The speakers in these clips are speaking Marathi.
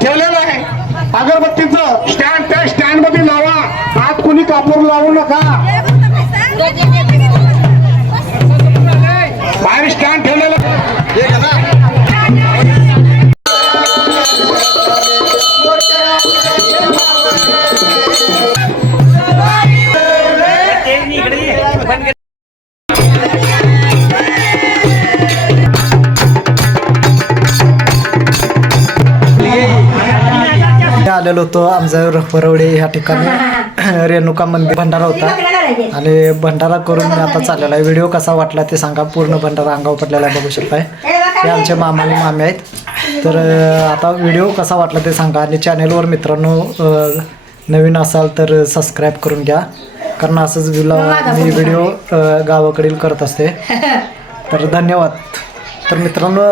ठेवलेलं आहे अगरबत्तीचं स्टँड, त्या स्टँड मध्ये लावा, आत कुणी कापूर लावू नका, बाहेर स्टँड ठेवलेलं आलेलो होतो आमचा वरवडे ह्या ठिकाणी रेणुका मंदिर भंडारा होता आणि भंडारा करून मी आता चाललेला आहे. व्हिडिओ कसा वाटला ते सांगा. पूर्ण भंडारा अंगावर पडलेला आहे, बघू शकताय. हे आमचे मामा आणि मामी आहेत. तर आता व्हिडिओ कसा वाटला ते सांगा आणि चॅनेलवर मित्रांनो नवीन असाल तर सबस्क्राईब करून घ्या, कारण असंच मी व्हिडिओ गावाकडील करत असते. तर धन्यवाद. तर मित्रांनो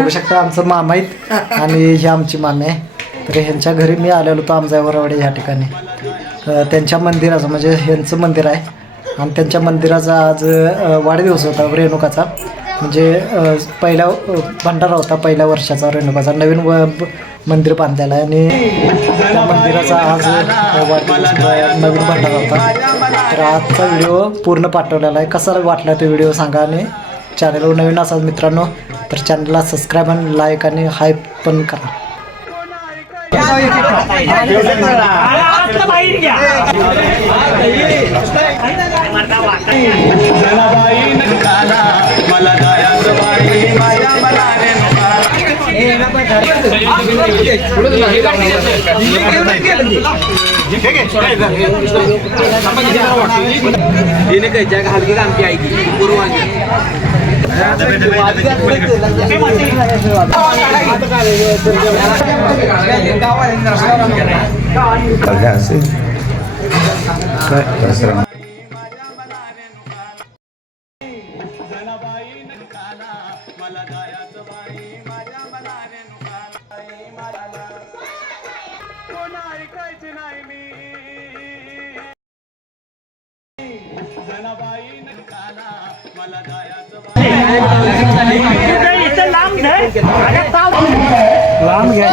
बघू शकता आमचं मामा आहेत आणि ही आमची मामी आहे. तर ह्यांच्या घरी मी आलेलो होतो आमचा वरवडे ह्या ठिकाणी. त्यांच्या मंदिराचं म्हणजे ह्यांचं मंदिर आहे आणि त्यांच्या मंदिराचा आज वाढदिवस होता रेणुकाचा. म्हणजे पहिला भंडारा होता, पहिल्या वर्षाचा रेणुकाचा. नवीन मंदिर बांधलेलं आहे आणि त्या मंदिराचा आज वाढदिवस नवीन भंडारा होता. तर आजचा व्हिडिओ पूर्ण पाठवलेला आहे. कसा वाटला तो व्हिडिओ सांगा आणि चॅनलवर नवीन असाल मित्रांनो तर चॅनलला सबस्क्राईब आणि लाईक आणि हाईप पण करा. हलकी आमची आई लांब घ्या.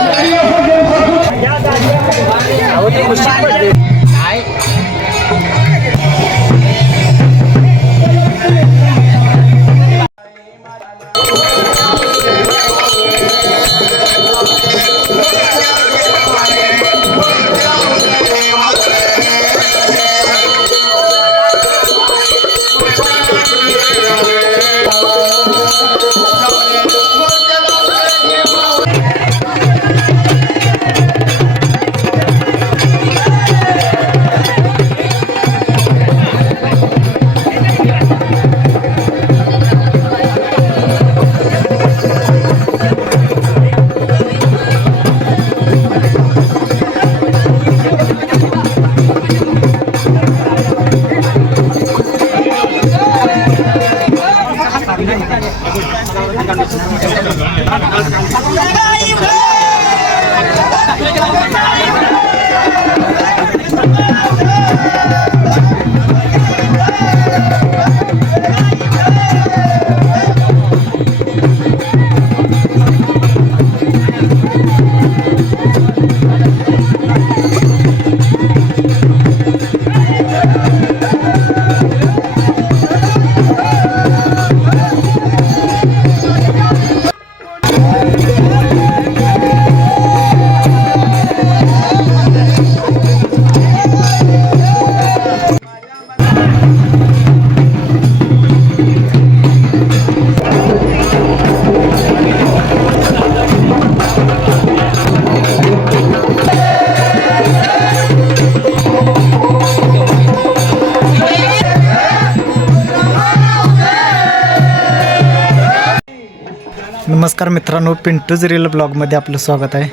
नमस्कार मित्रांनो, पिंटूज रील ब्लॉगमध्ये आपलं स्वागत आहे.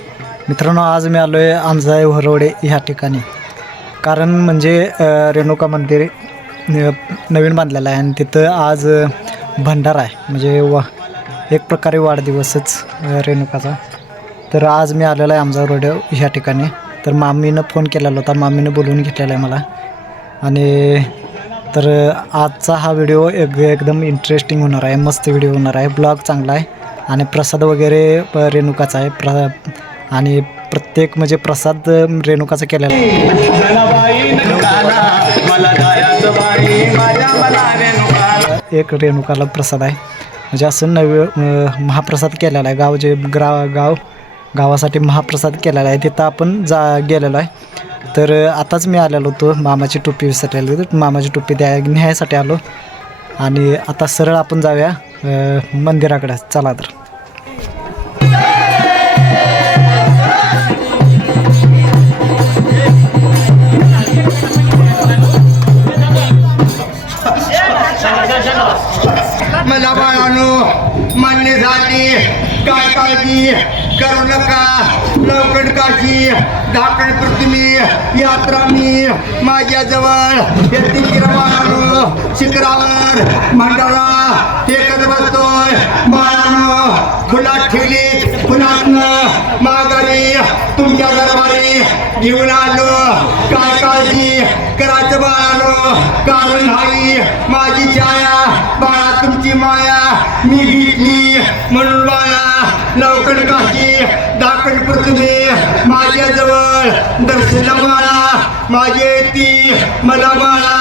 मित्रांनो आज मी आलो आहे आमजाई वरवडे ह्या ठिकाणी. कारण म्हणजे रेणुका मंदिर नवीन बांधलेलं आहे आणि तिथं आज भंडारा आहे. म्हणजे एक प्रकारे वाढदिवसच रेणुकाचा. तर आज मी आलेलो आहे आमजाई ह्या ठिकाणी. तर मामीनं फोन केलेला होता, मामीनं बोलवून घेतलेला आहे मला. आणि तर आजचा हा व्हिडिओ एकदम इंटरेस्टिंग होणार आहे, मस्त व्हिडिओ होणार आहे. ब्लॉग चांगला आहे आणि प्रसाद वगैरे रेणुकाचा आहे आणि प्रत्येक म्हणजे प्रसाद रेणुकाचा केलेला आहे. एक रेणुकाला प्रसाद आहे म्हणजे असं महाप्रसाद केलेला आहे. गावासाठी महाप्रसाद केलेला आहे. तिथं आपण गेलेलो आहे. तर आताच मी आलेलो होतो, मामाची टोपी विसरलेली, मामाची टोपी न्यायसाठी आलो आणि आता सरळ आपण जाऊया मंदिराकडे. चला तर. मला बाळानो मान्य झाली, काय काळजी करू नका. लवकर काशी धाकण पृथ्वी यात्रा मी माझ्याजवळ येते. बाळानो शिखरावर मंडळा टेकत बसतोय. बाळानो फुलात ठेवली, फुलातनं माघारी तुमच्या दरबारी घेऊन आलो. काय काळजी करायचं बाळानो, कारण नाही माझी छाया बाळा तुमची माया मी घेतली म्हणून बाळा लवकर काशी दाखल पृथ्वी माझ्याजवळ दर्शना बाळा माझी येती. मला बाळा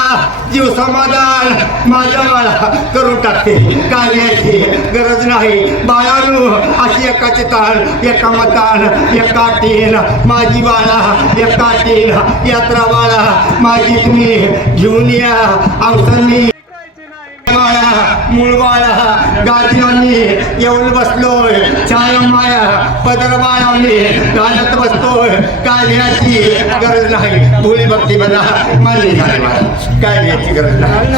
जीव समाधान माझा बाळा करून टाकते. कार्याची गरज नाही बाळानो. अशी एकाचे ताण एका मतान एका टीन माझी बाळा एका टीन यात्रा बाळा माझी तुम्ही घेऊन या. अवसरणी बाळा मूळ बाळा गाजनांनी येऊन बसलोय. छाया माया पदर बाळांनी घालत बसतोय. काय लिहायची गरज नाही. भोळी भक्ती मला मानली नाही बाळा. काय लिहायची गरज नाही.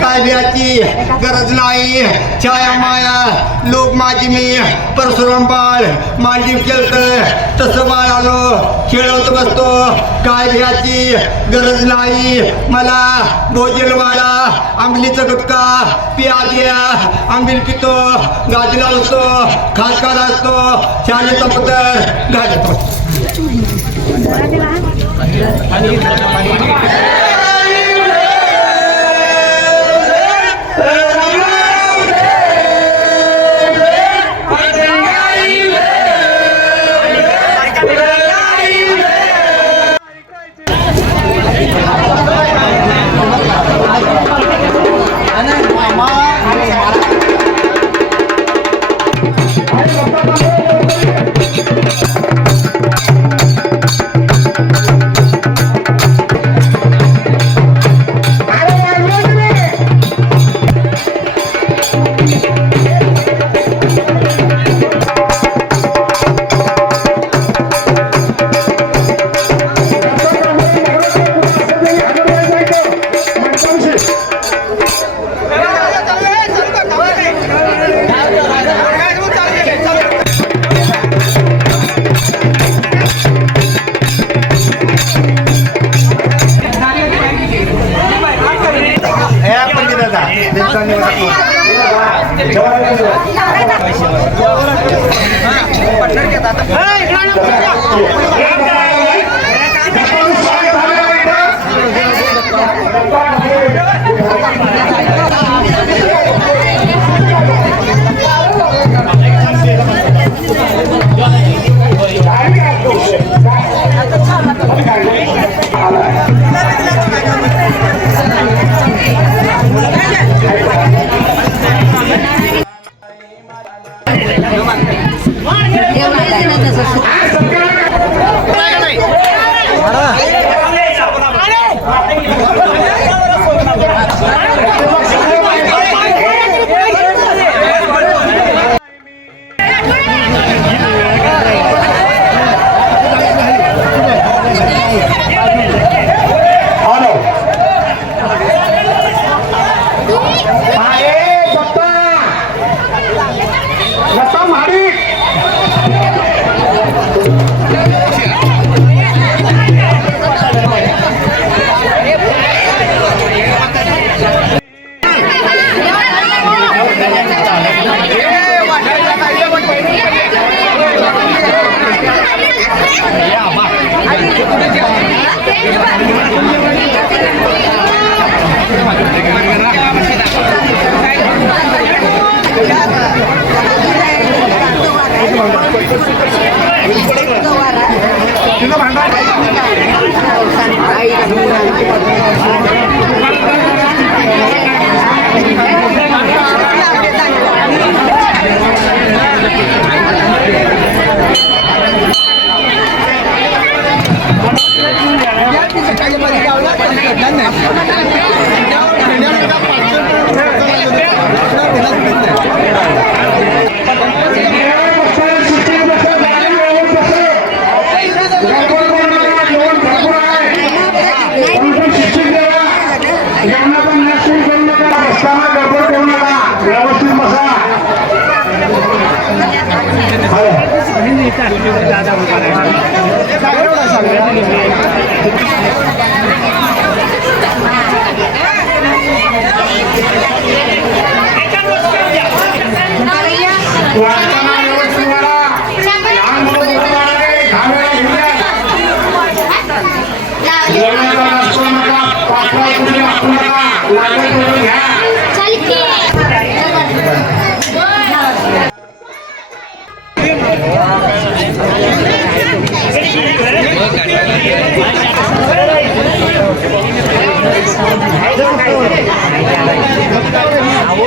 काय लिहायची गरज नाही. छाया माया लोक माझी मी परशुराम बाळ मांडीव केलतय तसं बाळालो खेळवत बसतो. काय लिहायची गरज नाही मला. भोजन वाळा आंबलीचा गुटका पिया द्या. आंबील पितो गाजला असतो खासकार असतो. शाळेचा पत्र गाजतो. लता माडी तिथं भांडण व्यवस्थित बसा. वाचताना व्यवस्थित बोला. लहान मुलं मोठं बाळ आहे, घाबरायला घेऊन या. जेवणाचा नाश्ता नका, पाठवा कुठे वाचू नका, लागेल तेवढं घ्या.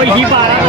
ही 12